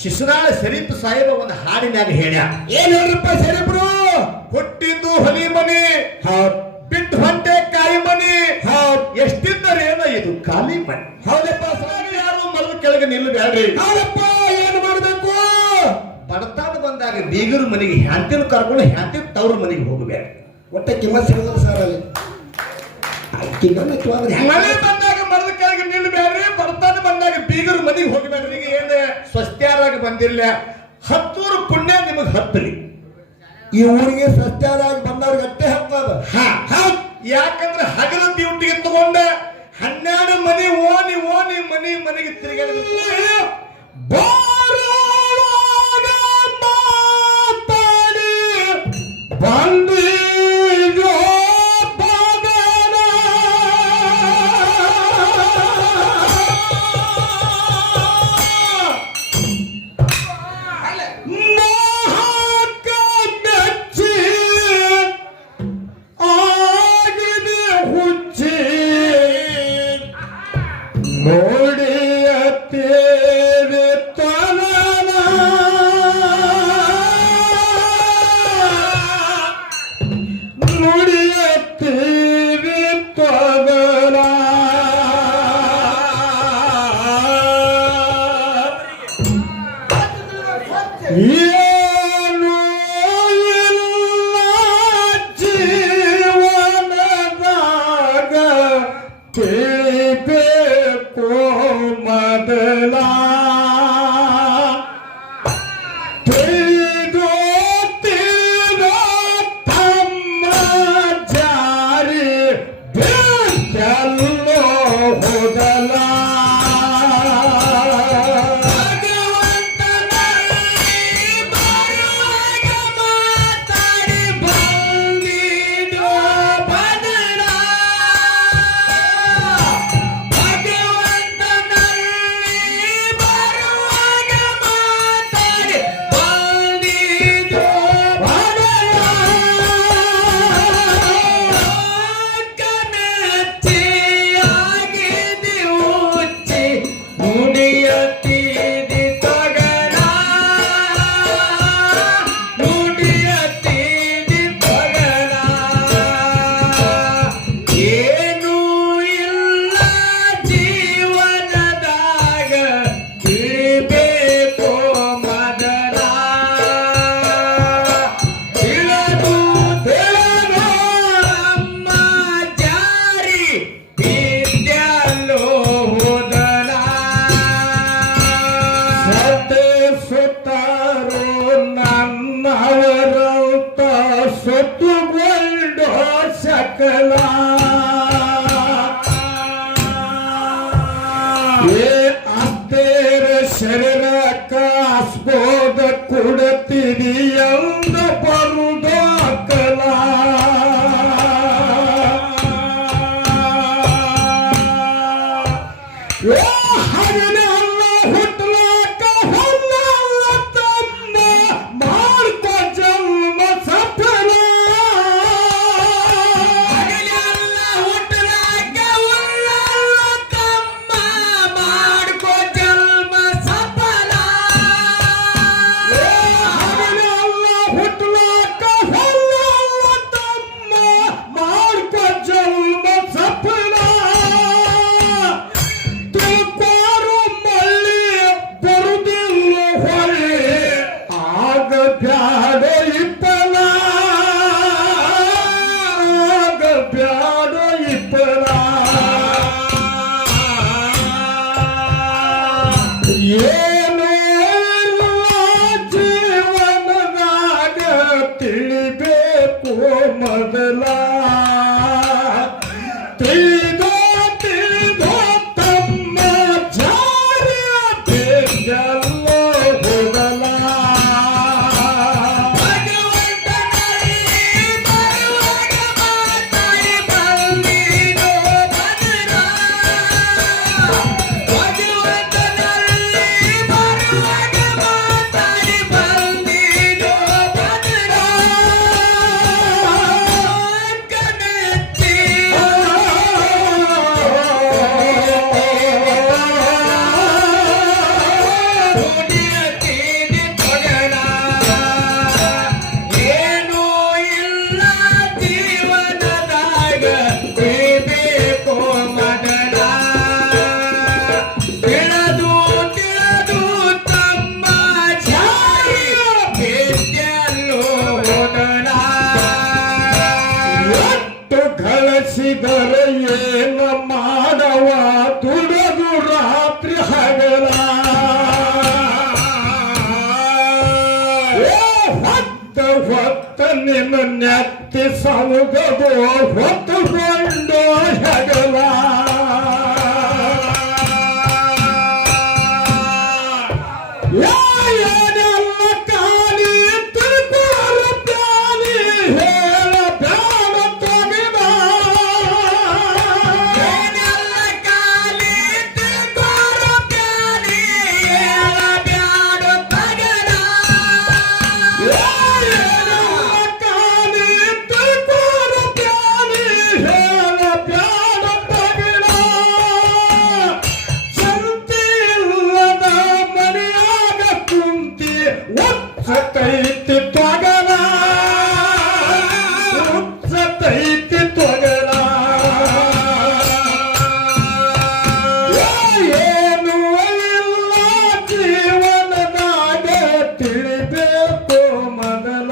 ಶಿಶುನಾಳ ಶರೀಫ್ ಸಾಹೇಬ ಒಂದು ಹಾಡಿನಾಗ ಹೇಳ್ಯ ಏನ್ ಹೇಳ್ರಪ್ಪ ಶರೀಫ್ರು? ಹುಟ್ಟಿದ್ದು ಹೊಲಿ ಮನಿ ಹೌದ್ ಬಿಟ್ಟು ಹೊಂಟೆ ಕಾಯಿ ಮನಿ ಹೌದ್ ಎಷ್ಟಿದ್ದರೇನ ಇದು ಖಾಲಿ ಮನಿ. ಹೌದಪ್ಪ ಯಾರು ಮರದ ಕೆಳಗೆ ನಿಲ್ಲಬೇಡ್ರಿ. ಹೌದಪ್ಪ ಏನ್ ಮಾಡ್ಬೇಕು? ಬಡತಾನ ಬಂದಾಗ ಬೀಗರ ಮನೆಗೆ ಹ್ಯಾಂತಿನ ಕರ್ಕೊಂಡು ಹ್ಯಾಂತಿನ ತವ್ರ ಮನೆಗೆ ಹೋಗಬೇಕು. ಒಟ್ಟೆ ಕಿಮ್ಮತ್ ಸಿಗೋದು ಸರ್ ಅಲ್ಲಿ ಮನೆ ಬಂದಾಗ ಮರದ ಕೆಳಗೆ ನಿಲ್ಲಬೇಡ್ರಿ, ಬಡತಾನ ಬಂದಾಗ ಬೀಗರ ಮನೆಗೆ ಹೋಗಬೇಡ್ರಿ. ಈಗ ಏನ್ ಸ್ವಸ್ತ್ಯಾರಾಗ ಬಂದಿರ್ಲ ಹತ್ತೂರು ಪುಣ್ಯ ನಿಮಗ್ ಹತ್ತಲಿ. ಈ ಊರಿಗೆ ಸತ್ಯಾರಾಗಿ ಬಂದವ್ರಿಗೆ ಅಟ್ಟೆ ಹತ್ತದ. ಯಾಕಂದ್ರೆ ಹಗಲ ಡ್ಯೂಟಿಗೆ ತಗೊಂಡ 12 ಮನಿ ಓನಿ ಓನಿ ಮನೆಗೆ ತಿರುಗಾಡಿದ ಬಂದಿರೋ ನಿನ್ನ ನೆತ್ತಿ ಸೌಗದು ಹೊತ್ತುಕೊಂಡು ಹೆಗಲ ಏನೆಲ್ಲ ಕಾಲಿ ತಿರುಕೋರ ಪ್ಯಾಲಿ ಹೇಳ ಬ್ಯಾಡ ತೊಗಿದ ಏನೆಲ್ಲ ಕಾಲಿ ತಿರುಕೋರ ಪ್ಯಾಲಿ ಹೇಳ ಬ್ಯಾಡ ತೊಗಿದ ಏನೆಲ್ಲ ಕಾಲಿ ತಿರುಕೋರ ಪ್ಯಾಲಿ ಹೇಳ ಬ್ಯಾಡ ತೊಗಿದ ಸಂತಿ ಇಲ್ಲದ ಮನೆಯಾಗ ಕುಂತಿ ಒಚ್ಚತೈತಿ ತೊಗಲ ಒಚ್ಚತೈತಿ ತೊಗಲ ಏನು ಇಲ್ಲ ಜೀವನದಾಗ ತಿಳಿಬೇಕು ಮೊದಲ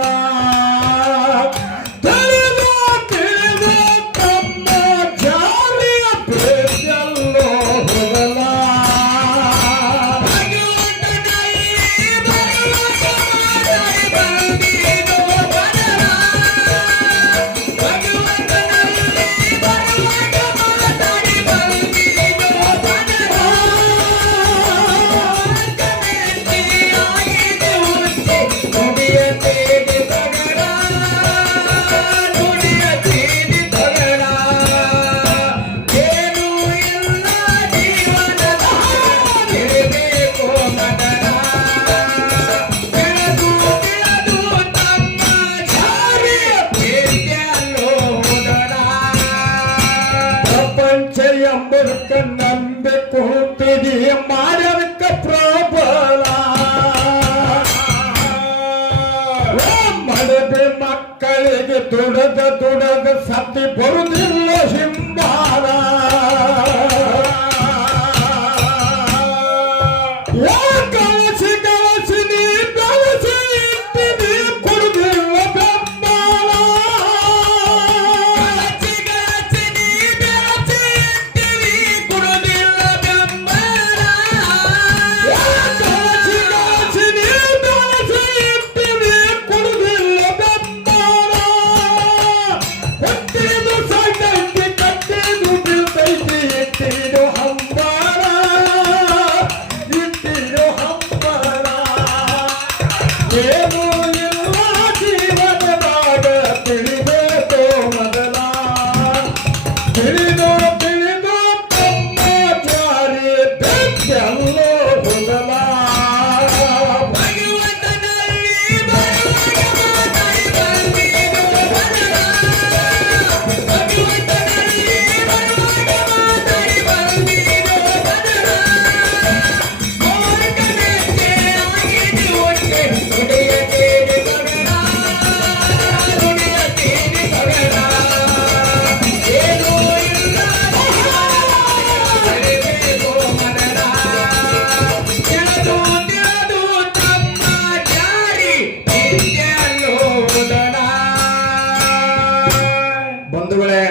ತಿಳಿದು ತಿಳಿದು ತಮ್ಮ ಜಾರಿಯ ಬೇಸಲ್ಲೋ ಹೋಗಲ ಪ್ರಪಂಚ ಎಂಬುದಕ್ಕ ನಂಬಿಕೊಂತಿದಿ ಮಾಡೋದಕ್ಕ ಪ್ರಬಲ ಮಡದೆ ಮಕ್ಕಳಿಗೆ ದುಡದ ಸತ್ತಿ ಬರುವುದಿಲ್ಲ ಹಿಂಬಾಲ ಕಲಸಿ ಕಲಸಿ ನೀ ಬೆಳಸಿ ಇಟ್ಟಿದಿ ಕೊಡುದಿಲ್ಲ ಬೆಂಬಲ ಏನು ಇಲ್ಲ ಜೀವನದಾಗ ತಿಳಿಬೇಕು ಮೊದಲ ತಿಳಿದು ತಿಳಿದು ತಮ್ಮ ಜಾರಿ ಬೆಚ್ಚಲ್ಲೋ ಹೋಗಲ ಬಂಧುಗಳೇ,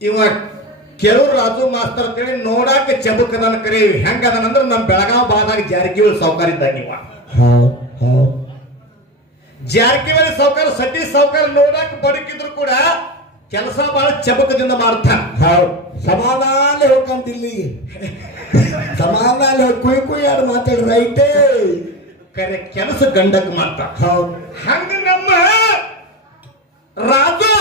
ಇವ ಕೆಲವು ರಾಜು ಮಾಸ್ತರ್ ಅಂತೇಳಿ ನೋಡಾಕ ಚಬುಕದನ ಕರಿ ಹೆಂಗದನಂದ್ರ ನಮ್ ಬೆಳಗಾವ್ ಭಾಗದಾಗ ಜಾರಕಿಹೊಳಿ ಸಾವ್ಕಾರ ಇದ್ದಾಗ ಇವ ಜಾರಕಿಹೊಳಿ ಸಾವ್ಕಾರ ಸಡ್ಡಿ ಸಾವ್ಕಾರ ನೋಡಾಕ ಬದುಕಿದ್ರು ಕೂಡ ಕೆಲಸ ಬಹಳ ಚಬಕದಿಂದ ಮಾಡ್ತಾನ. ಸಮಾಧಾನ ಹೋಗ್ಕಂತಿಲ್ಲ ಸಮಾಧಾನ ಕುಯ್ ಆಡು ಮಾತಾಡಿ ರೈಟೇ ಕರೆ ಕೆಲಸ ಗಂಡಕ್ ಮಾಡ್ತಾನ. ಹಂಗ ನಮ್ಮ ರಾಜು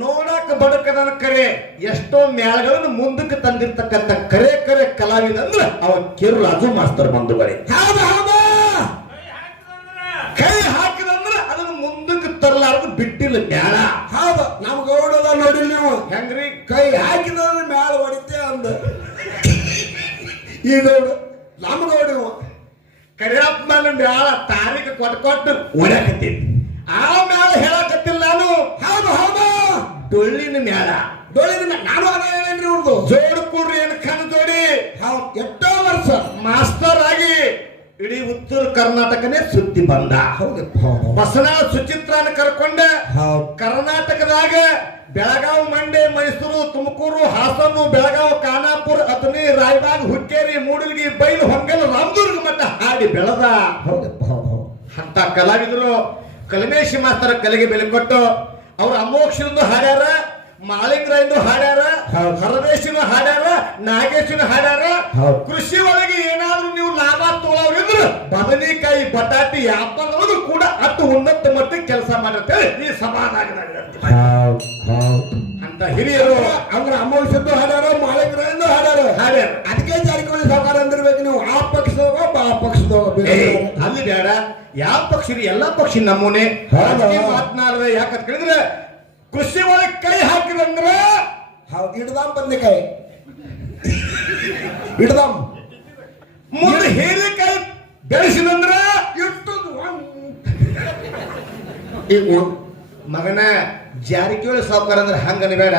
ನೋಡಾಕ ಬಡಕದನ ಕರೆ ಎಷ್ಟೋ ಮ್ಯಾಳಗಳನ್ನ ಮುಂದಕ್ಕೆ ತಂದಿರ್ತಕ್ಕಂಥ ಕರೆ ಕಲಾವಿದ ಅಂದ್ರ ಅವ ಕಿರು ರಾಜು ಮಾಸ್ತರ್ ಬಂಧುಗಳೇ. ಕೈ ಹಾಕಿದಂದ್ರ ಅದನ್ನ ಮುಂದಕ್ಕೆ ತರಲಾರ್ದು ಬಿಟ್ಟಿಲ್ಲ ಮ್ಯಾಳ. ಹೌದು ನಮ್ ಗೌಡದ ನೋಡಿ ನೀವು ಹೆಂಗ್ರಿ ಕೈ ಹಾಕಿದ್ರೆ ಮ್ಯಾಲ ಹೊಡಿತೆ ಅಂದ ಈ ಗೌಡ ನಮ್ ಗೌಡ ಕರಿಯಪ್ಪ ಮೇಲೆ ಮ್ಯಾಳ ತಾರೀಖ್ ಕೊಟ್ಟು ಹೊಡ್ಯಾಕತ್ತೀನಿ. ಆ ಮ್ಯಾಲ ಹೇಳಕತ್ತಿಲ್ಲ ನಾನು. ಹೌದು ಡೊಳ್ಳಿನ ಮ್ಯಾಳ ನಾನು ಅದ ಹೇಳೇನ್ರಿ ಅವ್ರದ್ದು ಜೋಡು ಕೂಡ್ರಿ ಏನ್ ಕಣ್ ಜೋಡಿ. ಎಷ್ಟೋ ವರ್ಷ ಮಾಸ್ತರ್ ಆಗಿ ಇಡೀ ಉತ್ತರ ಕರ್ನಾಟಕನೇ ಸುದ್ದಿ ಬಂದ. ಬಸನಾಳ ಸುಚಿತ್ರನ ಕರ್ಕೊಂಡ ಕರ್ನಾಟಕದಾಗ ಬೆಳಗಾವ್, ಮಂಡ್ಯ, ಮೈಸೂರು, ತುಮಕೂರು, ಹಾಸನ, ಬೆಳಗಾವ್, ಖಾನಾಪುರ, ಅಥಣಿ, ರಾಯಬಾಗ್, ಹುಕ್ಕೇರಿ, ಮೂಡಲಗಿ, ಬೈಲು, ಹೊಂಗಲ, ರಾಮದುರ್ಗ ಮಟ್ಟ ಹಾಡಿ ಬೆಳೆದ. ಅಂತ ಕಲಾವಿದರು ಕಲ್ಮೇಶಿ ಮಾಸ್ತರ ಕಲೆಗೆ ಬೆಲೆ ಕೊಟ್ಟು ಅವ್ರ ಅಮೋಕ್ಷನೂ ಹಾಡ್ಯಾರ, ಮಾಳಿಂಗರಾಯಂದು ಹಾಡ್ಯಾರ, ಹೌದು. ಹರದೇಶಿನ ಹಾಡ್ಯಾರ, ನಾಗೇಶನ ಹಾಡ್ಯಾರ. ಹೌದು. ಕೃಷಿ ಒಳಗೆ ಏನಾದ್ರೂ ನೀವು ಲಾಭ ತೊಗೊಳೋರಿದ್ರೆ ಬದನೆಕಾಯಿ ಬಟಾಟಿ ವ್ಯಾಪಾರದೊಳಗೂ ಕೂಡ ಅಷ್ಟು ಉನ್ನತ ಮಟ್ಟಕ್ಕೆ ಕೆಲಸ ಮಾಡಿರ್ತೇವೆ ಈ ಸಮಾಧಾನ ಅಂತ ಹಿರಿಯರು ಅಂದ್ರೆ ಅಮಾವಾಸ್ಯದ್ದು ಹಾಡ್ಯಾರ, ಮಾಳಿಂಗರಾಯಂದು ಹಾಡ್ಯಾರ. ಹಾಡ್ಯಾರ. ಅದಕ್ಕೆ ಜಾರಕಿಹೊಳಿ ಸಾವುಕಾರ ಅಂದಿರ್ಬೇಕು ನೀವು ಆ ಪಕ್ಷದೋಗ ಆ ಪಕ್ಷದೋಗ ಅಲ್ಲಿ ಬೇಡ, ಯಾವ ಪಕ್ಷ ಎಲ್ಲಾ ಪಕ್ಷ ನಮ್ಮನೆ ಹೌದು. ಮಾತನಾಡದೆ ಯಾಕಂತ ಕೇಳಿದ್ರೆ ಕೃಷಿ ಒಳಗೆ ಕೈ ಹಾಕಿದಂದ್ರೆ ಹೌದು ಹಿಡ್ದಾಮ್ ಬದನೆಕಾಯಿ ಹಿಡ್ದಾಮ್ ಮುಂದೆ ಹೀರೆಕಾಯಿ ಬೆಳೆಸಿದಂದ್ರ ಮಗನ ಜಾರಕಿಹೊಳಿ ಸಾವುಕಾರ ಅಂದ್ರೆ ಹಂಗನ ಬೇಡ,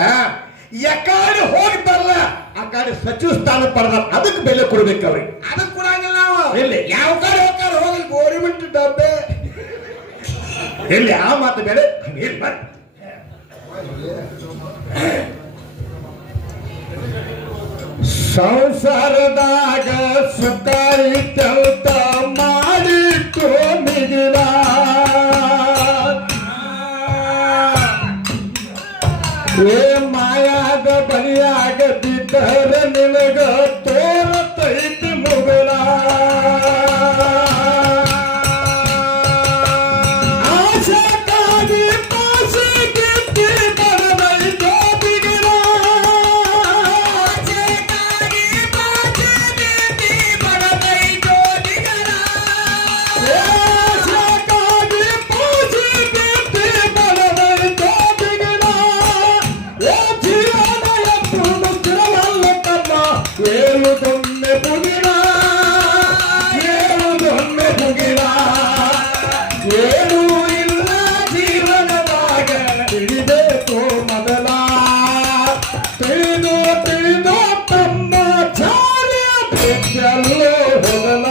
ಯಾಕಾಡಿ ಹೋಗ್ತಾರಲ್ಲ ಆ ಕಾಡಿ ಸಚಿವ ಸ್ಥಾನ ಪಡೆದ ಅದಕ್ಕೆ ಬೆಲೆ ಕೊಡ್ಬೇಕು ಅವ್ರಿಗೆ. ಅದಕ್ಕೆ ಕೊಡಂಗಿಲ್ಲ ನಾವು ಎಲ್ಲಿ ಯಾವ ಕಡೆ ಹೋಗ್ತಾರೆ ಹೋಗಲಿ ಗೋರ್ಮೆಂಟ್ ಡಬ್ಬೆ ಎಲ್ಲಿ ಆ ಮಾತು ಬೇಡ ಹಂಗೇನ್ ಮಾಡಿ ಸಂಸಾರದಾಗ ಸುಖಾರಿ ಕೆಲಸ ಮಾಡಿತ್ತು ಮಿಗಿಲ ಏ ಮಾಯಾಗ ಬಲಿಯಾಗ ಬಿದ್ದರೆ ನಿನಗ ತೋರತೈತಿ ಮುಗಲ ಆಶಕ್ಕಾಗಿ ಪಾಸಿ ಕಿತ್ತಿ ಬರದೈತೋ ಬಿಗಿಲ ಆಶಕ್ಕಾಗಿ ಪಾಸಿ ಕಿತ್ತಿ ಬರದೈತೋ ಬಿಗಿಲ ಆಶಕ್ಕಾಗಿ ಪಾಸಿ ಕಿತ್ತಿ ಬರದೈತೋ ಬಿಗಿಲ ಏ ಜೀವನ ಎಪ್ಪುದು ಸ್ಥಿರವಲ್ಲ ತಮ್ಮ ಏಳುದೊಮ್ಮೆ ಮುಗಿಲ ಏಳುದೊಮ್ಮೆ ಮುಗಿಲ ಏನು ಇಲ್ಲ ಜೀವನದಾಗ ತಿಳಿಬೇಕು ಮೊದಲ ತಿಳಿದು ತಿಳಿದು ತಮ್ಮ ಚಾಲಿಯ ಬೆಚ್ಚಲ್ಲೋ ಹೋಗಲ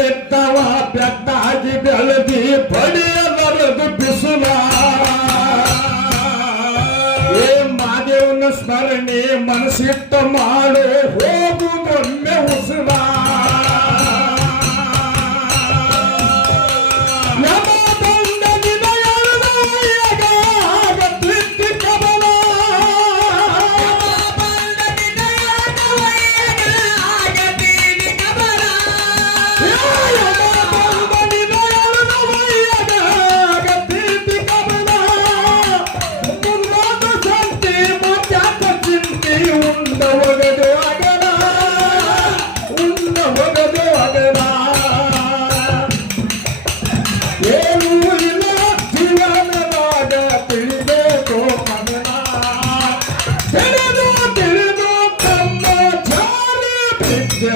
ಎತ್ತವ ಬೆಟ್ಟಾಗಿ ಬೆಳೆದಿ ಬಡಿಯಲರದು ಬಿಸುಲ ಏ ಮಾದೇವನ ಸ್ಮರಣೆ ಮನಸ್ಸಿಟ್ಟ ಮಾಡು ಹೋಗುದೊಮ್ಮೆ ಉಸುಲ ನಮ ಬಂದ ನಿನಯಗ ಆಗತ್ಲಿತ್ತಿ ಕಮಲ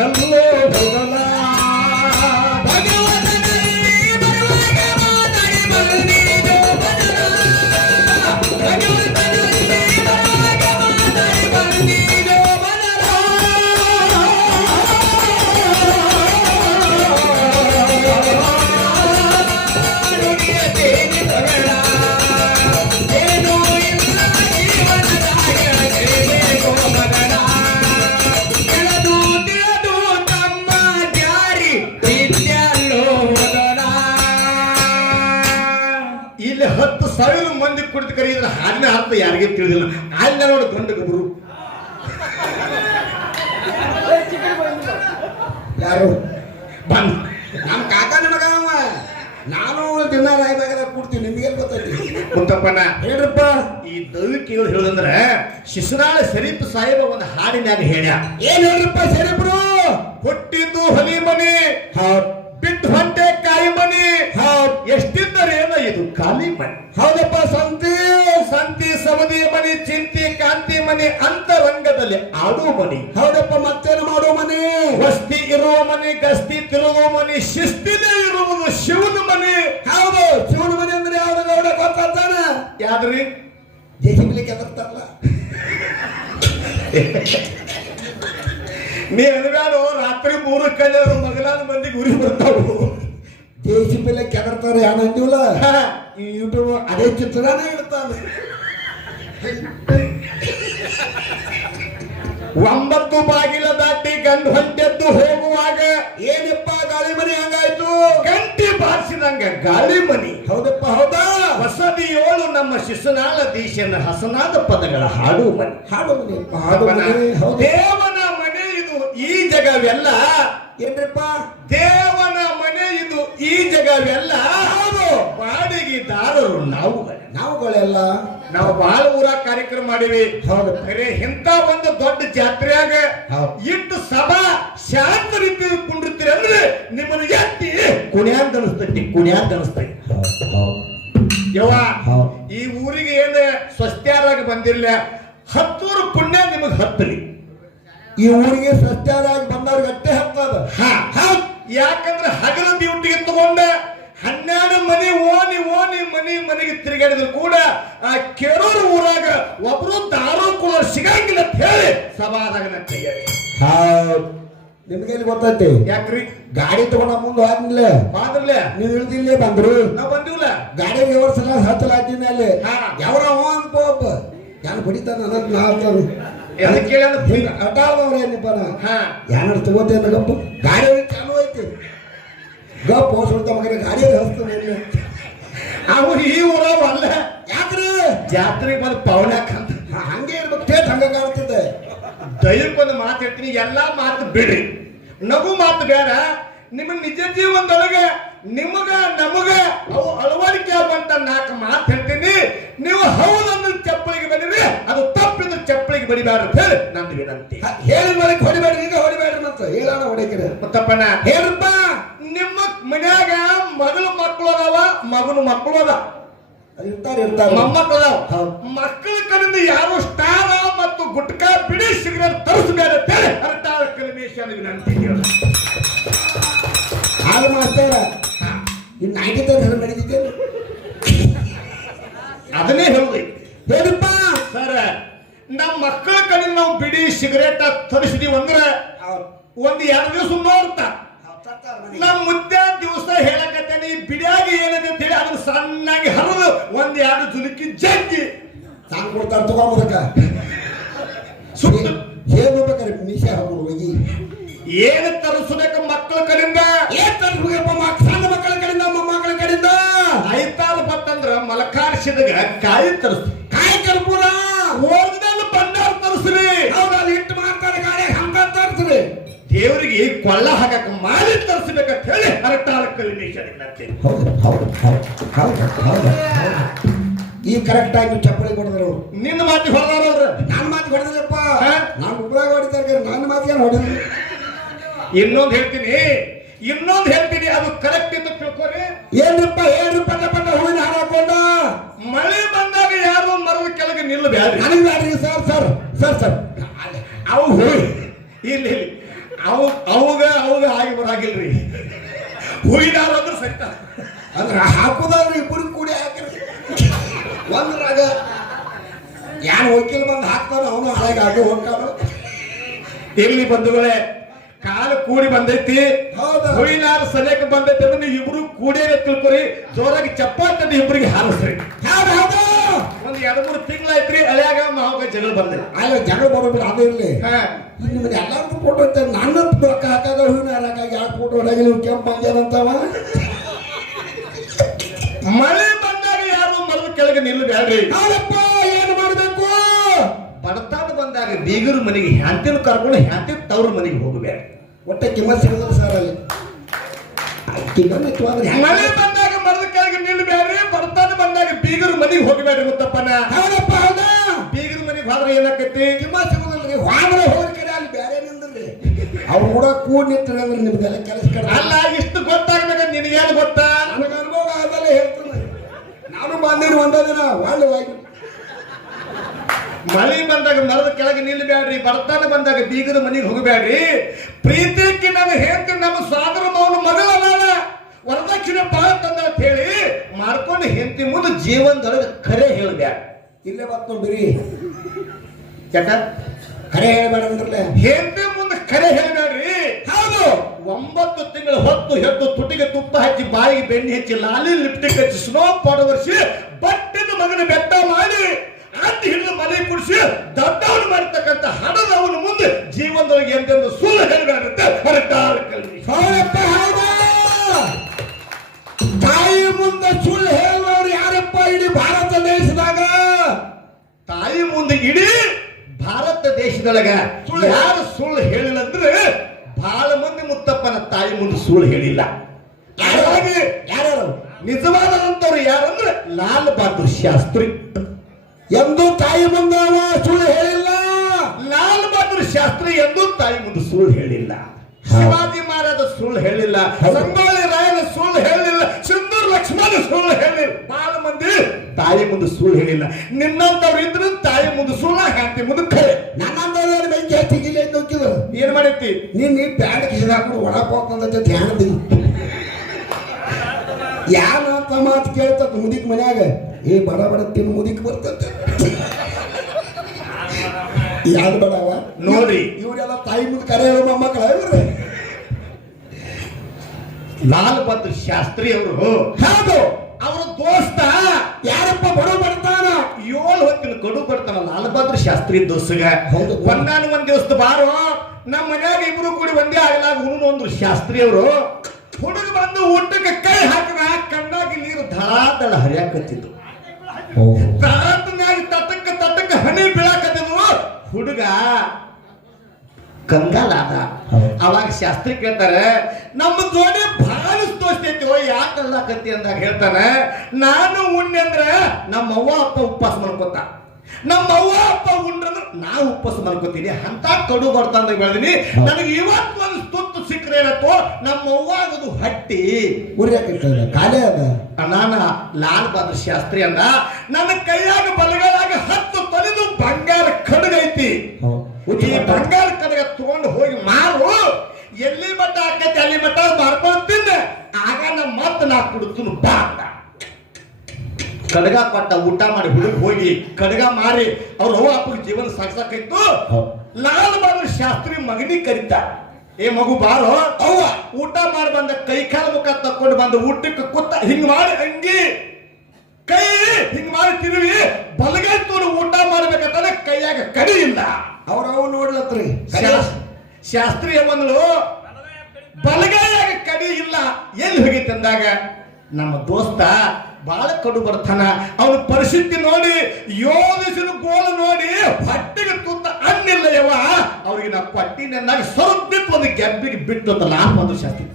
ಎಲ್ಲೋ ಹೋಗಲ ಇಲ್ಲಿ 10,000 ಮಂದಿ ಕುಡಿದು ಕರೆಯಿದ್ರೆ ಹಾಡಿನ ಅರ್ಥ ಯಾರಿಗೆ ತಿಳಿದಿಲ್ಲ. ಅಲ್ಲ ನೋಡಿ ಗಂಡ ಗಬರು ಯಾರು ಬಂದ್ ನಮ್ಮ ಕಾಕನ ಮಗ ಅವ. ನಾನು ದಿನ ರಾಯಬಾಗದಾಗ ಕೂಡ್ತೀನಿ, ನಿಮ್ಗೆ ಗೊತ್ತೈತಿ. ಮುತ್ತಪ್ಪನ ಹೇಳ್ರಪ್ಪ. ಈ ದೈವಿಕಿಗಳು ಹೇಳೋದಂದ್ರೆ ಶಿಶುನಾಳ ಶರೀಫ್ ಸಾಹೇಬ ಒಂದು ಹಾಡಿನಾಗ ಹೇಳ್ಯ. ಏನ್ ಹೇಳ್ರಪ್ಪ ಶರೀಫ್ರು? ಹುಟ್ಟಿದ್ದು ಹನಿ ಮನಿ, ಬಿಟ್ಟು ಹೊಂಟೆ ಕಾಯಿ ಮನಿ, ಎಷ್ಟಿದ್ದರೆ ಏನ ಇದು ಖಾಲಿ ಮನಿ. ಹೌದಪ್ಪ. ಸಂತಿ ಸಂತಿ ಸಮದಿ ಮನಿ, ಚಿಂತಿ ಕಾಂತಿ ಮನಿ, ಅಂತರಂಗದಲ್ಲಿ ಆಡು ಮನಿ. ಹೌದಪ್ಪ. ಮತ್ತೇನು ಮಾಡೋ ಮನೆ? ವಸ್ತಿ ಇರುವ ಮನೆ, ಗಸ್ತಿ ತಿರುಗುವ ಮನೆ, ಶಿಸ್ತಿನೇ ಇರುವುದು ಶಿವನ ಮನೆ. ಹೌದು, ಶಿವನ ಮನೆ ಅಂದ್ರೆ ಯಾವ್ದು ಗೌಡ ಗೊತ್ತಾನ? ಯಾವ್ದ್ರಿ? ಜೆಸಿಬಿಲಿ ಕೆದರ್ತಾರಲ್ಲ. ನೀ ಅನ್ಗಾಡು ರಾತ್ರಿ 3 ಕಲ್ಯಾಣ ಮಗಲಾದ ಮಂದಿಗೆ ಉರಿ ಬರ್ತಾವು. ಜೆಸಿಬಿಲಿ ಕೆದರ್ತಾರೆ ಏನಂದಿವಲ್ಲ, ಈ ಯೂಟ್ಯೂಬ್ ಅದೇ ಚಿತ್ರನೇ ಇಡ್ತಾನೆ. 9 ಬಾಗಿಲ ದಾಟಿ ಗಂಡು ಹೊಂಟೆದ್ದು ಹೋಗುವಾಗ ಏನಪ್ಪ ಗಾಳಿ ಮನೆ ಹಂಗಾಯ್ತು? ಗಂಟಿ ಬಾರಿಸಿದಂಗ ಗಾಳಿ ಮನಿ. ಹೌದಪ್ಪ ಹೌದಾ? ವಸದಿಯೋಳು ನಮ್ಮ ಶಿಶುನಾಳ ದೇಶನ ಹಸನಾದ ಪದಗಳ ಹಾಡು ಮನೆ. ಹಾಡು ಮನೆ, ಹಾಡು ಮನೆ. ಹೌದು. ದೇವನ ಮನೆ ಇದು ಈ ಜಗವೆಲ್ಲ. ಏನ್ರಪ್ಪ? ದೇವನ ಮನೆ ಇದು ಈ ಜಗವೆಲ್ಲ. ಹೌದು. ಬಾಡಿಗೆದಾರರು ನಾವುಗಳೆಲ್ಲ. ನಾವು ಬಾಳ ಊರ ಕಾರ್ಯಕ್ರಮ ಮಾಡಿವಿ. ಹೌದು. ಖರೆ ಇಂತ ಒಂದು ದೊಡ್ಡ ಜಾತ್ರೆಯಾಗ ಇಟ್ಟು ಸಭಾ ಶಾಂತ ರೀತಿ ಕುಂಡಿರ್ತೀರಿ ಅಂದ್ರೆ ನಿಮ್ಮನ್ನು ಎತ್ತಿ ಕುಣಿಯಾಂತ ಅನಿಸ್ತೈತಿ, ಕುಣಿಯಾಂತ ಅನಿಸ್ತೈತಿ. ಯವ್ವ, ಈ ಊರಿಗೆ ಏನ ಸ್ವಸ್ತ್ಯಾರಾಗಿ ಬಂದಿಲ್ಲ, ಹತ್ತೂರು ಪುಣ್ಯ ನಿಮಗ್ ಹತ್ತಲಿ. ಈ ಊರಿಗೆ ಸ್ವಚ್ಛರಾಗಿ ಬಂದವ್ರಿಗೆ ಅಟ್ಟೆ ಹತ್ತದ. ಯಾಕಂದ್ರೆ ಹಗಲ ಡ್ಯೂಟಿಗೆ ತಗೊಂಡ 12 ಮನೆ ಓನಿ ಮನೆಗೆ ತಿರುಗಾಡಿದ್ರು ಕೂಡ ಆ ಕೆರೂರು ಊರಾಗ ಒಬ್ರು ದಾರು ಕೂಡ ಸಿಗಂಗಿಲ್ಲ ಅಂತ ಹೇಳಿ ಸಭಾದಾಗ ನಿಮ್ಗೆ ಎಲ್ಲಿ ಗೊತ್ತೈತಿ? ಯಾಕ್ರಿ? ಗಾಡಿ ತಗೊಂಡ ಮುಂದೆ ಹೋದ್ನಿಲ್ಲ ಬಾದ್ರಲ್ಲ, ನೀವು ಇಳ್ದಿಲ್ಲೇ ಬಂದ್ರು. ನಾವ್ ಬಂದಿವಲ್ಲ, ಗಾಡಿ ವ್ಯವಸ್ಥೆ ಹಚ್ಚಲಾಗ್ತೀನಿ ಅಲ್ಲಿ. ಯಾವ ಅನ್ಪ ಒಬ್ಬ ಯಾರು ಬಡಿತಾನ ಅನ್ನೋದು ನಾ ಅದಕ್ಕೆ ಅಟಾಳವ್ರೇನಪ್ಪ ಯಾರು ತಗೋತೇನ ಗಪ್ಪ ಗಾಡಿ ಚಾಲು ಐತಿ ಗಪ್ ಹೋಸ್ಬಿಡ್ತ ಮಗನ ಗಾಡಿ ಹಚ್ತಾನೆ. ಅವು ಈ ಊರವ ಅಲ್ಲ. ಯಾಕ್ರಿ? ಜಾತ್ರೆಗೆ ಬಂದು ಪವನಕ್ ಅಂತ ಹಂಗೆ ಇರ್ಬೇಕು. ಟೇಟ್ ಹಂಗ ಕಾಣ್ತಿದ್ದೆ. ದೈವಕ್ಕೊಂದು ಮಾತು ಹೇಳ್ತೀನಿ, ಎಲ್ಲಾ ಮಾತು ಬಿಡ್ರಿ, ನಗು ಮಾತು ಬೇಡ. ನಿಮ್ಮ ನಿಜ ಜೀವನದೊಳಗೆ ನಿಮಗ ನಮಗ ಅವು ಅಳವಡಿಕೆ ಆಗುವಂತ 4 ಮಾತು ಹೇಳ್ತೀನಿ. ನೀವು ಹೌದಂದ್ರೆ ಚಪ್ಪಲಿಗೆ ಬನ್ನಿರಿ, ಅದು ತಪ್ಪಿದ್ರೆ ಚಪ್ಪಲಿಗೆ ಬಡಿಬೇಡ ಅಂತ ಹೇಳಿ ನಂದು ವಿನಂತಿ. ಹೇಳಿದ ಬಳಿಕ ಹೊಡಿಬೇಡ್ರಿ, ಈಗ ಹೊಡಿಬೇಡ್ರಿ ಅಂತ ಹೇಳೋಣ ಹೊಡಿಕಿರ. ಮತ್ತಪ್ಪನ ಹೇಳ್ರಪ್ಪ, ನಿಮ್ಮ ಮನ್ಯಾಗ ಮಕ್ಕಳು ಅದಾವ, ಮಗನ ಮಕ್ಕಳು ಅದಾವ, ಇರ್ತಾರೆ ಮೊಮ್ಮಕ್ಕಳು ಅದಾವ. ಮಕ್ಕಳ ಕಡೆಯಿಂದ ಯಾರು ಸ್ಟಾರ ಮತ್ತು ಗುಟ್ಕಾ ಬಿಡಿ ಸಿಗರೇಟ್ ತರಿಸಬೇಡ ಅಂತ ಹೇಳಿ ಹರಟಾಳ ಕಲಿಮೇಶನ ವಿನಂತಿ. ಹಾಲು ಮಾಸ್ತರ ಇನ್ನು 90 ನಡೀತಿದ್ದೇನೆ ಅದನ್ನೇ ಹೇಳಿ. ಹೇಳಪ್ಪ ಸರ್, ನಮ್ಮ ಮಕ್ಕಳ ಕಡೆ ನಾವು ಬಿಡಿ ಸಿಗರೇಟ್ ತರಿಸಿದೀವಿ ಅಂದ್ರೆ 1-2 ದಿವಸ ನೋಡ್ತಾ ನಮ್ಮ ಮುದ್ದೆ ದಿವಸ ಹೇಳಕತ್ತೇನೆ, ಈ ಬಿಡಿಯಾಗ ಏನಂತ ಹೇಳಿ ಅದನ್ನ ಸಣ್ಣಾಗಿ ಹರಿದು 1-2 ಜುಲುಕಿ ಜಗ್ಗಿ ನಾನು ಕೊಡ್ತಾರೆ ತಗೊಂಬೋದಕ್ಕ ಸುಟ್ಟು ಹೇಳ್ಬೇಕಾರೆ ಮೀಸೆ ಹಾಕೊಂಡು ಹೋಗಿ ಏನು ತರಿಸ್ಬೇಕು ಮಕ್ಕಳ ಕಡೆಯಿಂದ. ಏನ್ ತರಿಸ್ಬೇಕಪ್ಪ? ಸಣ್ಣ ಮಕ್ಕಳ ಕಡೆಯಿಂದ, ಮೊಮ್ಮಕ್ಕಳ ಕಡೆಯಿಂದ. ಐತಾದ ಬತ್ತಂದ್ರ ಮಲಕಾರಿಸಿದಾಗ ಕಾಯಿ ತರಿಸ್ತೀವಿ, ಕಾಯಿ ಕರ್ಪೂರ ಓದಿನಲ್ಲಿ ಬಂಡಾರ ತರಿಸ್ರಿ. ಹೌದಲ್ಲಿ ಇಟ್ಟು ಮಾಡ್ತಾರೆ ಗಾಡಿ ಹಂಗ ತರಿಸ್ರಿ. ದೇವರಿಗೆ ಕೊಳ್ಳ ಹಾಕಕ್ ಮಾಡಿ ತರಿಸ್ಬೇಕಂತ ಹೇಳಿ ಹರಟಾಳ ಕಲಿಮೇಶನ. ಈ ಕರೆಕ್ಟ್ ಆಗಿ ಚಪ್ಪಲಿ ಕೊಡಿದ್ರು ಅವ್ರು. ನಿನ್ನ ಮಾತಿಗೆ ಹೊಡೆದಾರ ಅವ್ರು. ನನ್ನ ಮಾತಿಗೆ ಹೊಡೆದಿಲ್ಲಪ್ಪ, ನಾನು ಉಪಯೋಗ ಹೊಡಿತಾರೆ, ನನ್ನ ಮಾತಿಗೆ ಹೊಡೆದ್ರು. ಇನ್ನೊಂದು ಹೇಳ್ತೀನಿ, ಅದು ಕರೆಕ್ಟ್ ಅಂತ ತಿಳ್ಕೊರಿ. ಏನ್ರಪ್ಪ ಹೇಳ್ರಿ, ಪಟ್ಟ ಹೂವಿನ ಹಾರ ಹಾಕೊಂಡ ಮಳೆ ಬಂದಾಗ ಯಾರು ಮರದ ಕೆಳಗೆ ನಿಲ್ಲಬ್ಯಾಡ್ರಿ. ನನಗೆ ಬ್ಯಾಡ್ರಿ ಸರ್ ಅವು ಇಲ್ಲಿ ಅವಾಗ ಆಗಿ ಬರಾಗಿಲ್ರಿ. ಹೂವಿನ ಹಾರ ಅಂದ್ರೆ ಸಹಿತ ಅಂದ್ರೆ ಹಾಕುದಾದ್ರೆ ಇಬ್ಬರು ಕೂಡಿ ಹಾಕಿರಿ ಒಂದ್ರಾಗ. ಯಾರು ವಕೀಲ್ ಬಂದು ಹಾಕ್ತಾನ ಅವನು ಹಾಗೆ ಹಾಕಿ ಹೋಗ್ತಾನ. ಇಲ್ಲಿ ಬಂಧುಗಳೇ, ಕಾಲು ಕೂಡಿ ಬಂದೈತಿ, ಹೂವಿನಾರ ಸಲಕ್ಕೆ ಬಂದೈತಿ ಅಂದ್ರೆ ನೀವು ಇಬ್ರು ಕೂಡಿ ತಿಳ್ಕೊರಿ. ಜೋರಾಗಿ ಚಪ್ಪಾಟ ಇಬ್ಬರಿಗೆ ಹಾರಿಸ್ರಿ. ಒಂದ್ 2-3 ತಿಂಗಳಾಯ್ತ್ರಿ, ಅಳ್ಯಾಗ ಮಾವಾಗ ಜಗಳ ಬಂದಿಲ್ಲ. ಅಲ್ಲ ಜಗಳ ಬರೋಬಿಡ ಅದು ಇರ್ಲಿ. ನಿಮ್ಗೆ ಎಲ್ಲಾರ್ದು ಫೋಟೋ ಐತೆ, ನನ್ನ ರೊಕ್ಕ ಹಾಕಾಗ ಹೂವಿನಾರ ಹಾಕಾಗ ಯಾವ ಫೋಟೋ ಹೊಡಾಗಿ ನೀವು ಕೆಂಪು ಬಂದ್ಯಾರಂತವ. ಮಳೆ ಬಂದಾಗ ಯಾರು ಮರದ ಕೆಳಗೆ ನಿಲ್ಲಬ್ಯಾಡ್ರಿ. ನಾವಪ್ಪ ಏನು ಮಾಡ್ಬೇಕು? ಬಡತಾನ ಬಂದಾಗ ಬೀಗರು ಮನೆಗೆ ಹ್ಯಾಂತಿನ ಕರ್ಕೊಂಡು ಹ್ಯಾಂತಿನ ತವ್ರ ಮನೆಗೆ ಹೋಗಬೇಡ. ಒಟ್ಟೆ ಕಿಮ್ಮತ್ ಸಿಗೋದು ಸರ್ ಅಲ್ಲಿ. ಮಳೆ ಬಂದಾಗ ಮರದ ಕೆಳಗೆ ನಿಲ್ಲಬೇಡ್ರಿ, ಬಡತಾನ ಬಂದಾಗ ಬೀಗರು ಮನೆಗೆ ಹೋಗಬೇಡ್ರಿ. ಮುತ್ತಪ್ಪನ ಹೌದಪ್ಪ ಹೌದಾ? ಬೀಗರು ಮನೆಗೆ ಹೋದ್ರೆ ಏನಾಕೈತಿ? ಕಿಮ್ಮತ್ ಸಿಗೋದಿಲ್ರಿ. ಹೋದ್ರೆ ಹೋಗಿ ಕಡೆ ಅಲ್ಲಿ ಬೇರೆ ನಿಂದ್ರಿ, ಅವ್ರು ಕೂಡ ಕೂಡ್ ನಿಂತ್ರೆ ನಿಮ್ದೆಲ್ಲ ಕೆಲಸ ಕಡೆ ಅಲ್ಲ. ಇಷ್ಟು ಗೊತ್ತಾಗ್ಬೇಕ ನಿನಗೇನು ಗೊತ್ತಾ? ನನಗೆ ಅನುಭವ ಅದಲ್ಲ ಹೇಳ್ತೀನಿ. ನಾನು ಬಂದಿನಿ ಒಂದೇ ದಿನ ಒಳ್ಳೆ ಹೋಗಿ. ಮಳೆ ಬಂದಾಗ ಮರದ ಕೆಳಗೆ ನಿಲ್ಲಬೇಡ್ರಿ, ಬಡತಾನ ಬಂದಾಗ ಬೀಗರ ಮನೆಗೆ ಹೋಗಬೇಡ್ರಿ. ಪ್ರೀತಿ ನನ್ನ ಹೆಂಡತಿ ನಮ್ಮ ಸಾದರ ಮಾವನ ಮಗಳಲ್ಲ, ವರದಕ್ಷಿಣೆ ಬಾಳ ತಂದ ಅಂತ ಹೇಳಿ ಮಾಡ್ಕೊಂಡು ಹೆಂಡತಿ ಮುಂದೆ ಜೀವನದೊಳಗೆ ಖರೆ ಹೇಳ್ಬ್ಯಾಡ. ಇಲ್ಲೇ ಬತ್ ನೋಡ್ರಿ, ಯಾಕ ಖರೆ ಹೇಳ್ಬೇಡಂದ್ರಲ್ಲ. ಹೆಂಡತಿ ಮುಂದೆ ಖರೆ ಹೇಳ್ಬೇಡ್ರಿ. ಹೌದು, 9 ತಿಂಗಳ ಹೊತ್ತು ಹೆದ್ದು ತುಟಿಗೆ ತುಪ್ಪ ಹಚ್ಚಿ ಬಾಯಿಗೆ ಬೆಣ್ಣೆ ಹಚ್ಚಿ ಲಾಲಿ ಲಿಪ್ಟಿಕ್ ಹಚ್ಚಿ ಸ್ನೋ ಪೌಡರ್ ವರ್ಷಿ ಬಟ್ಟಿನ ಮಗನ ಬೆಟ್ಟ ಮಾಡಿ ಅಡ್ಡಿ ಹಿಡಿದು ಮನೆ ಕುಡಿಸಿ ದೊಡ್ಡವನು ಮಾಡ್ತಕ್ಕಂಥ ಹಣದವನ ಮುಂದೆ ಜೀವನದೊಳಗೆ ಎಂತೆಂದು ಸುಳ್ಳು ಹೇಳಬೇಡುತ್ತೆ ಹೊರಟಾರ ಕಲ್ವಿ. ತಾಯಿ ಮುಂದೆ ಸುಳ್ಳು ಹೇಳೋರು ಯಾರಪ್ಪ ಇಡೀ ಭಾರತ ದೇಶದಾಗ? ತಾಯಿ ಮುಂದೆ ಇಡೀ ಭಾರತ ದೇಶದೊಳಗ ಯಾರು ಸುಳ್ಳು ಹೇಳಿಲ್ಲ ಅಂದ್ರೆ ಬಹಳ ಮಂದಿ ಮುತ್ತಪ್ಪನ ತಾಯಿ ಮುಂದೆ ಸುಳ್ಳು ಹೇಳಿಲ್ಲ. ಹಾಗಾಗಿ ಯಾರು ನಿಜವಾದಂತವ್ರು ಯಾರಂದ್ರೆ ಲಾಲ್ ಬಹದ್ದೂರ್ ಶಾಸ್ತ್ರಿ ಎಂದೂ ತಾಯಿ ಮುಂದೆ ಸುಳ್ಳು ಹೇಳಿಲ್ಲ. ಲಾಲ್ ಬಹದ್ದೂರ್ ಶಾಸ್ತ್ರಿ ಎಂದೂ ತಾಯಿ ಮುಂದೆ ಸುಳ್ಳು ಹೇಳಿಲ್ಲ. ಶಿವಾಜಿ ಮಹಾರಾಜ ಸುಳ್ಳು ಹೇಳಿಲ್ಲ, ಸಂಗೊಳ್ಳಿ ರಾಯನ ಸುಳ್ಳು ಹೇಳಿಲ್ಲ, ಸಿಂಧೂರ್ ಲಕ್ಷ್ಮಣ ಸುಳ್ಳು ಹೇಳಿಲ್ಲ. ಬಹಳ ಮಂದಿ ತಾಯಿ ಮುಂದೆ ಸುಳ್ಳು ಹೇಳಿಲ್ಲ. ನಿನ್ನಂತವ್ರು ಇದ್ರು ತಾಯಿ ಮುಂದೆ ಸುಳ್ಳು, ಹೆಂಡತಿ ಮುಂದೆ ಖರೆ. ನನ್ನಂದ್ರೆ ಬೆಂಕಿ ಹಚ್ಚಿಗಿಲ್ಲ ಎಂದು ಹೋಗಿದ್ರು. ಏನ್ ಮಾಡೈತಿ ನೀ ಪ್ಯಾಂಟ್ ಕಿಸಿದ ಹಾಕೊಂಡು ಒಳಕೋತಂದ ಧ್ಯಾನದಿ ಯಾನ ಅಂತ ಮಾತು ಕೇಳ್ತತ್ ಮುದಿಕ್ ಮನ್ಯಾಗ. ಏ ಬಡ ಬಡ ತಿನ್ನು ಮುದಿಕ್ ಬರ್ತಂತೆ. ಯಾರು ಬಡವ ನೋಡ್ರಿ, ಇವರೆಲ್ಲ ತಾಯಿ ಮುಂದೆ ಕರೆ ಹೇಳೋ ಮೊಮ್ಮಕ್ಕಳ ಇವ್ರೆ. ಲಾಲ್ ಬಹದ್ದೂರ್ ಶಾಸ್ತ್ರಿ ಅವರು ಹೌದು, ಅವರ ದೋಸ್ತ ಯಾರಪ್ಪ ಬಡ ಬಡ್ತಾನ 7 ಹೊತ್ತಿನ ಕಡು ಬರ್ತಾನ ಲಾಲ್ ಬಹದ್ದೂರ್ ಶಾಸ್ತ್ರಿ ದೋಸ್ಗ. ಹೌದು. ಒಂದ್ ದಿವಸ ಬಾರೋ ನಮ್ಮ ಮನ್ಯಾಗ ಇಬ್ರು ಕೂಡಿ ಒಂದೇ ಆಗಲಾಗ ಉಣ್ಣು ಶಾಸ್ತ್ರಿ ಅವರು. ಹುಡುಗ ಬಂದು ಊಟಕ್ಕೆ ಕೈ ಹಾಕಿದ ಕಣ್ಣಾಗಿ ನೀರು ಧಡಾಧಡ ಹರಿಯಾಕತ್ತಿದ್ದು. ಮ್ಯಾಗ ತಟಕ್ಕ ಹನಿ ಬೀಳಾಕತ್ತಿದ್ವು. ಹುಡುಗ ಕಂಗಾಲಾದ. ಅವಾಗ ಶಾಸ್ತ್ರಿ ಕೇಳ್ತಾರೆ, ನಮ್ಮ ಜೋಡಿ ಬಹಳ ತೋರಿಸ್ತೈತಿವೋ ಯಾಕಲ್ಲಕತ್ತಿ ಅಂದಾಗ ಹೇಳ್ತಾನೆ, ನಾನು ಉಣ್ಣೆ ಅಂದ್ರೆ ನಮ್ಮ ಅವ್ವ ಅಪ್ಪ ಉಪವಾಸ ಮಾಡ್ಕೊತ, ನಮ್ಮ ಅವ್ವ ಅಪ್ಪ ಉಂಡ್ರಂದ್ರೆ ನಾವು ಉಪವಾಸ ಮಾಡ್ಕೋತೀನಿ. ಅಂತ ಕಡು ಬರ್ತಂದ ಬೆಳೆದಿನಿ. ನನಗೆ ಇವತ್ತು ಒಂದು ತುತ್ತು ಸಿಕ್ಕರೆ ಏನತ್ತೋ ನಮ್ಮ ಅವ್ವ ಆಗೋದು ಹಟ್ಟಿ ಉರಿಯಾಕಿರ್ತದ ಕಾಲೇ ಅದ. ನಾನು ಲಾಲ್ ಬಹದ್ದೂರ್ ಶಾಸ್ತ್ರಿ ಅಂದ, ನನ್ನ ಕೈಯಾಗ ಬಲಗಾಲಾಗ 10 ತೊಲೆದು ಬಂಗಾರ ಕಡಗ ಐತಿ. ಈ ಬಂಗಾರ ಕಡಗ ತಗೊಂಡು ಹೋಗಿ ಮಾರು, ಎಲ್ಲಿ ಮಟ್ಟ ಆಕೈತಿ ಅಲ್ಲಿ ಮಟ್ಟ ಮಾರ್ಕೊಳ್ತೀನಿ, ಆಗ ನಮ್ಮ ಮತ್ತ ನಾ ಕುಡ್ತೀನಿ ಬಾ ಅಂತ. ಕಡಗ ಕೊಟ್ಟ, ಊಟ ಮಾಡಿ ಹುಡುಗ ಹೋಗಿ ಕಡಗ ಮಾರಿ ಅವ್ರ ಅವ್ವ ಅಪ್ಪಗೆ ಜೀವನ ಸಾಕ್ಸಾಕೈತು. ಲಾಲ್ ಬಹದ್ದೂರ್ ಶಾಸ್ತ್ರಿ ಮಗನಿಗೆ ಕರೀತ, ಏ ಮಗು ಬಾರೋ, ಅವ್ವ ಊಟ ಮಾಡಿ ಬಂದ ಕೈ ಕಾಲ ಮುಖ ತಕ್ಕೊಂಡು ಬಂದ ಊಟಕ್ಕೆ ಕೂತ ಹಿಂಗ್ ಮಾಡಿ ಅಂಗಿ ಕೈ ಹಿಂಗ್ ಮಾಡಿ ತಿರುವಿ ಬಲಗೈ ತೋಡು ಊಟ ಮಾಡ್ಬೇಕಂತಾನೆ ಕೈಯಾಗ ಕಡಿ ಇಲ್ಲ. ಅವ್ರವ್ ನೋಡ್ಲತ್ರಿ ಶಾಸ್ತ್ರಿ ಬಂದ್ಲು, ಬಲಗೈಯಾಗ ಕಡಿ ಇಲ್ಲ, ಎಲ್ಲಿ ಹೋಗಿತ್ತು ಅಂದಾಗ ನಮ್ಮ ದೋಸ್ತ ಬಾಳ ಕಡು ಬರ್ತಾನ. ಅವನ ಪರಿಸ್ಥಿತಿ ನೋಡಿ 7 ದಿವಸದ ಗೋಳು ನೋಡಿ ಹೊಟ್ಟೆಗೆ ತೂತ ಅನ್ನಿಲ್ಲ ಯವ, ಅವ್ರಿಗೆ ನಾ ಪಟ್ಟಿನಾಗ ಸ್ವಲ್ಪ ಒಂದು ಗೆಬ್ಬಿಗೆ ಬಿಟ್ಟು ಅಂತ ಲಾಭ ಒಂದು ಶಾಸ್ತ್ರಿ.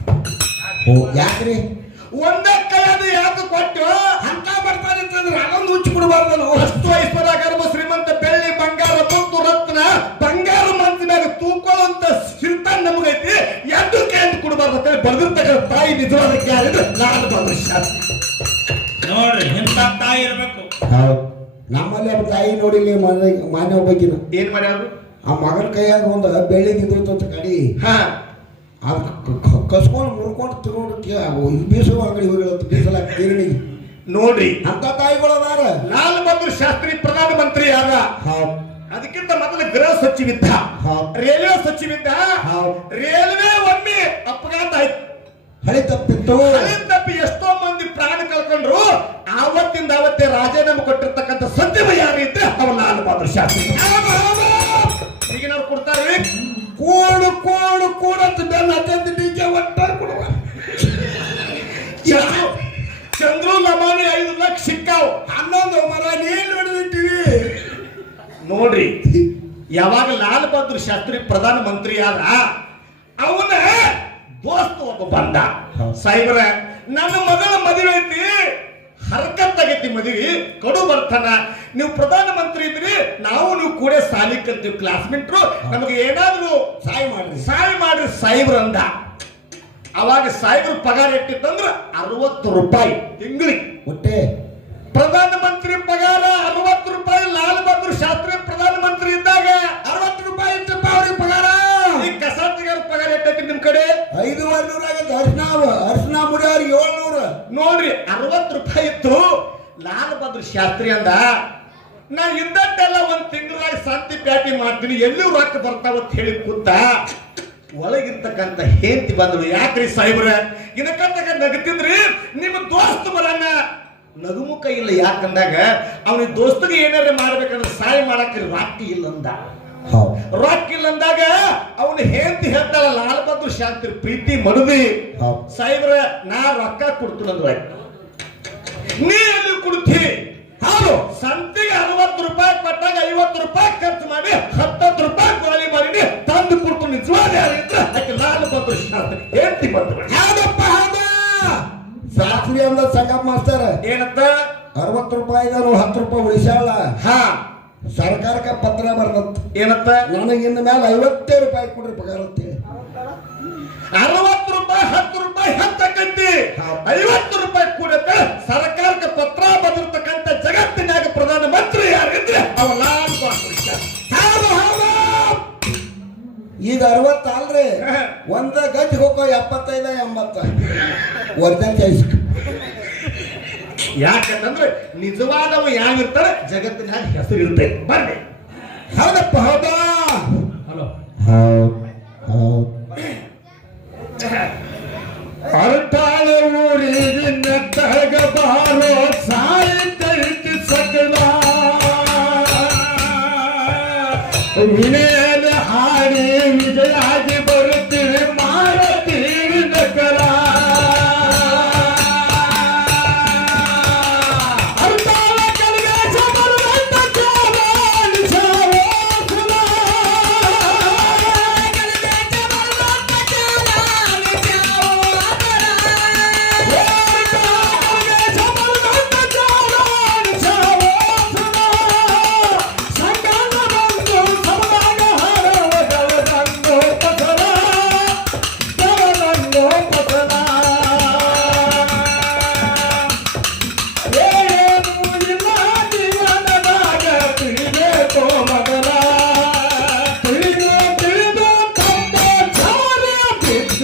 ಯಾಕ್ರಿ ಒಂದೇ ಕೈಯಾದ ಯಾಕೆ ಕೊಟ್ಟು ಅಂತ ಬರ್ತಾನೆ ಅಂತಂದ್ರೆ ಅದೊಂದು ಹುಚ್ಚು ಕೊಡಬಾರ್ದು. ನಾವು ವಸ್ತು ಐಶ್ವರ್ಯ ಗರ್ಭ ಶ್ರೀಮಂತ ಬೆಳ್ಳಿ ಬಂಗಾರ ಮುತ್ತು ರತ್ನ ಬಂಗಾರ ಮಂತಿನಾಗ ತೂಕೊಳ್ಳುವಂತ ಸಿರ್ತ ನಮಗೈತಿ, ಎಂದು ಕೈಯಿಂದ ಕೊಡಬಾರ್ದು ಅಂತ ಬರೆದಿರ್ತಕ್ಕಂಥ ತಾಯಿ ನಿಜವಾದ ಯಾರಿದ್ರೆ ಲಾಲ್ ಬಹದ್ದೂರ್ ಶಾಸ್ತ್ರಿ. ನೋಡ್ರಿ ಇಂಥ ತಾಯಿ ಇರ್ಬೇಕು. ನಮ್ಮಲ್ಲಿ ಅವ್ರ ತಾಯಿ ನೋಡಿಲಿ ಮಾನ್ಯ ಒಬ್ಬಕಿನ ಏನ್ ಮಾಡ್ಯಾರು, ಆ ಮಗನ ಕೈಯಾಗ ಒಂದು ಬೆಳ್ಳಿದಿದ್ರು ಅಂತ ಕಡಿ ಹಾ ಅದು ಕಸ್ಕೊಂಡು ಮುರ್ಕೊಂಡು ತಿರುಗಿ ಬೀಸುವ ಅಂಗಡಿ ಹೋಗಿಳತ್ತು ಬೀಸಲ ಗಿರಣಿಗೆ. ನೋಡ್ರಿ ಅಂತ ತಾಯಿಗಳು ಅದಾರ. ಲಾಲ್ ಬಹದ್ದೂರ್ ಶಾಸ್ತ್ರಿ ಪ್ರಧಾನ ಮಂತ್ರಿ ಯಾರ, ಅದಕ್ಕಿಂತ ಮೊದಲು ಗೃಹ ಸಚಿವಿದ್ದ, ರೈಲ್ವೆ ಸಚಿವಿದ್ದ. ರೈಲ್ವೆ ಒಮ್ಮೆ ಅಪಘಾತ ಆಯ್ತು, ಹಳಿ ತಪ್ಪಿತ್ತು. ಹಳಿ ತಪ್ಪಿ ಎಷ್ಟೋ ಮಂದಿ ಪ್ರಾಣ ಕಳ್ಕೊಂಡ್ರು. ಆವತ್ತಿಂದ ಅವತ್ತೇ ರಾಜೀನಾಮೆ ಕೊಟ್ಟಿರ್ತಕ್ಕಂಥ ಸಚಿವ ಯಾರು ಇದ್ರೆ ಅವ ಲಾಲ್ ಬಹದ್ದೂರ್ ಶಾಸ್ತ್ರಿ. ಈಗಿನವ್ರು ಕೊಡ್ತಾರೆ ಕೋಡು ಕೋಡು ಕೋಡಂತ ಬೆನ್ನ ಅತ್ಯಂತ ಡಿಕೆ ಒಟ್ಟ ಕೊಡುವ ಚಂದ್ರು ಲಮಾನಿ 5 ಲಕ್ಷ ಸಿಕ್ಕಾವ್. 11 ಮರ ನೀಲ್ ಹೊಡೆದಿಟ್ಟಿವಿ. ನೋಡ್ರಿ, ಯಾವಾಗ ಲಾಲ್ ಬಹದ್ದೂರ್ ಶಾಸ್ತ್ರಿ ಪ್ರಧಾನ ಮಂತ್ರಿ ಆದ, ಅವನ ದೋಸ್ತ ಒಬ್ಬ ಬಂದ, ಸಾಹೇಬ್ರ ನನ್ನ ಮಗಳ ಮದುವೆ ಐತಿ, ಹರಕತ್ತಾಗೈತಿ ಮದುವೆ, ಕಡು ಬರ್ತಾನ, ನೀವು ಪ್ರಧಾನ ಮಂತ್ರಿ ಇದ್ರಿ, ನಾವು ನೀವು ಕೂಡ ಸಾಲಿ ಕಲ್ತೀವಿ, ಕ್ಲಾಸ್ಮೇಟ್ರು, ನಮಗೆ ಏನಾದ್ರು ಸಹಾಯ ಮಾಡ್ರಿ ಸಾಹೇಬ್ರ ಅಂದ. ಅವಾಗ ಸಾಹೇಬ್ರ ಪಗಾರ ಎಷ್ಟಿತ್ತಂದ್ರ 60 ರೂಪಾಯಿ ತಿಂಗಳಿಗೆ. ಒಟ್ಟೆ ಪ್ರಧಾನ ಮಂತ್ರಿ ಪಗಾರ 60 ರೂಪಾಯಿ. ಲಾಲ್ ಬಹದ್ದೂರ್ ಶಾಸ್ತ್ರಿ ಪ್ರಧಾನ ಮಂತ್ರಿ ಇದ್ದಾಗ 60 ರೂಪಾಯಿ ಇತ್ತಪ್ಪ ಅವ್ರಿಗೆ ಪಗಾರ. ಈ ಕಸಾಟಿಗಾರ ಪಗಾರ ಎಷ್ಟೈತಿ ನಿಮ್ ಕಡೆ? ಅರ್ಶನ ಮುಡಿಯವ್ರ 700. ನೋಡ್ರಿ 60 ರೂಪಾಯಿ ಇತ್ತು. ಲಾಲ್ ಬಹದ್ದೂರ್ ಶಾಸ್ತ್ರಿ ಅಂದ, ನಾ ಇದ್ದಟ್ಟೆಲ್ಲ ಒಂದ್ ತಿಂಗಳಾಗ ಸಂತಿ ಪ್ಯಾಟಿ ಮಾಡ್ತೀನಿ, ಎಲ್ಲಿ ರೊಕ್ಕ ಬರ್ತಾವತ್ ಹೇಳಿ ಕೂತ ಒಳಗಿರ್ತಕ್ಕಂಥ ಹೇಂತಿ ಬಂದ್ರು. ಯಾಕ್ರಿ ಸಾಹೇಬ್ರ ಇದಕ್ಕಂತಾಗ ನಗತಿದ್ರಿ? ನಿಮ್ಮ ದೋಸ್ತ ಬರನ್ನ ನಗುಮುಖ ಇಲ್ಲ. ಯಾಕಂದಾಗ ಅವನಿಗೆ ದೋಸ್ತಗೆ ಏನಾರ ಮಾಡ್ಬೇಕಂದ್ರೆ ಸಹಾಯ ಮಾಡಕ್ಕೆ ರೊಕ್ಕ ಇಲ್ಲ ಅಂದ. ರೊಕ್ಕ ಇಲ್ಲ ಅಂದಾಗ ಅವನು ಹೇಂತಿ ಹೇಳ್ತಾಳ, ಲಾಲ್ ಬಹದ್ದೂರ್ ಶಾಸ್ತ್ರಿ ಪ್ರೀತಿ ಮನದಿ ಸಾಹೇಬ್ರ ನಾ ರೊಕ್ಕ ಕೊಡ್ತೀನಿ ಅಂದ್ರ, ನೀ ಎಲ್ಲಿ ಕೊಡ್ತಿ? ಹೌದು, ಸಂತಿಗೆ 60 ರೂಪಾಯಿ ಕೊಟ್ಟಾಗ 50 ರೂಪಾಯಿ ಖರ್ಚು ಮಾಡಿ 10 ರೂಪಾಯಿ ಗಾಳಿ ಮಾಡಿ ತಂದು ಕೊಡ್ತು. ನಿಜವಾದ ಯಾರಿದ್ರೆ ಆಕೆ ಲಾಲ್ ಬಹದ್ದೂರ್ ಶಾಸ್ತ್ರಿ ಹೇಳ್ತಿ ಬಂದ್ರು. ಹೌದಪ್ಪ ಹೌದ. ಶಾಸ್ತ್ರಿ ಅಂದ ಸಂಗಪ್ಪ ಮಾಸ್ತರ್ ಏನಂತ 60 ರೂಪಾಯಿಗಾರು 10 ರೂಪಾಯಿ ಉಳಿಸ್ಯಾಳ. ಹಾ, ಸರ್ಕಾರಕ್ಕೆ ಪತ್ರ ಬರ್ದತ್, ಏನಂತ ನನಗೆ ಇನ್ನು ಮೇಲೆ 50 ರೂಪಾಯಿ ಕೊಡ್ರಿ ಪಗಾರ ಅಂತ. 60 ರೂಪಾಯಿ 10 ರೂಪಾಯಿ ಹತ್ತಕ್ಕಂತಿ 50 ರೂಪಾಯಿ ಕೊಡತ್ತೆ ಸರ್ಕಾರಕ್ಕೆ ಪತ್ರ ಬಂದಿರ್ತಕ್ಕಂಥ ಜಗತ್ತಿನಾಗ ಪ್ರಧಾನ ಮಂತ್ರಿ ಯಾರಿದ್ರೆ ಅವ ಲಾಲ್ ಬಹದ್ದೂರ್ ಶಾಸ್ತ್ರಿ. ಈಗ 60 ಅಲ್ರಿ, ಒಂದ ಗಂಟೆ ಹೋಗೋ 75 80 ಒರಿಜಿನಲ್ ಚಾಯ್ಸ್. ಯಾಕಂತಂದ್ರೆ ನಿಜವಾದವ ಯಾವಿರ್ತಾರೆ ಜಗತ್ತಿನಾಗ ಹೆಸರು ಇರ್ತೈತೆ. ಬರ್ರಿ. ಹೌದಪ್ಪ ಹೌದಾ. ಹಲೋ, ಅರ್ತಾಳ ಊರಿಗೆ ನೆಟ್ಟಾಗ ಬಾರೋ ಸಾಯಿತೈತಿ ಸಕಲ, ವಿನೆಯಲ್ಲಿ ಹಾಡಿ ವಿಜಯಾಗಿ ಬರುತ್ತೀವಿ ಮಾಡುತ್ತೀವಿ ನಕಲ. ಅರ್ತಾಳ ಕಲಿಗೆ ಸಮರದಂತ ಚಾವಾಣಿ ಸಾವೋಕುಲ,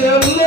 ಎಲ್ಲ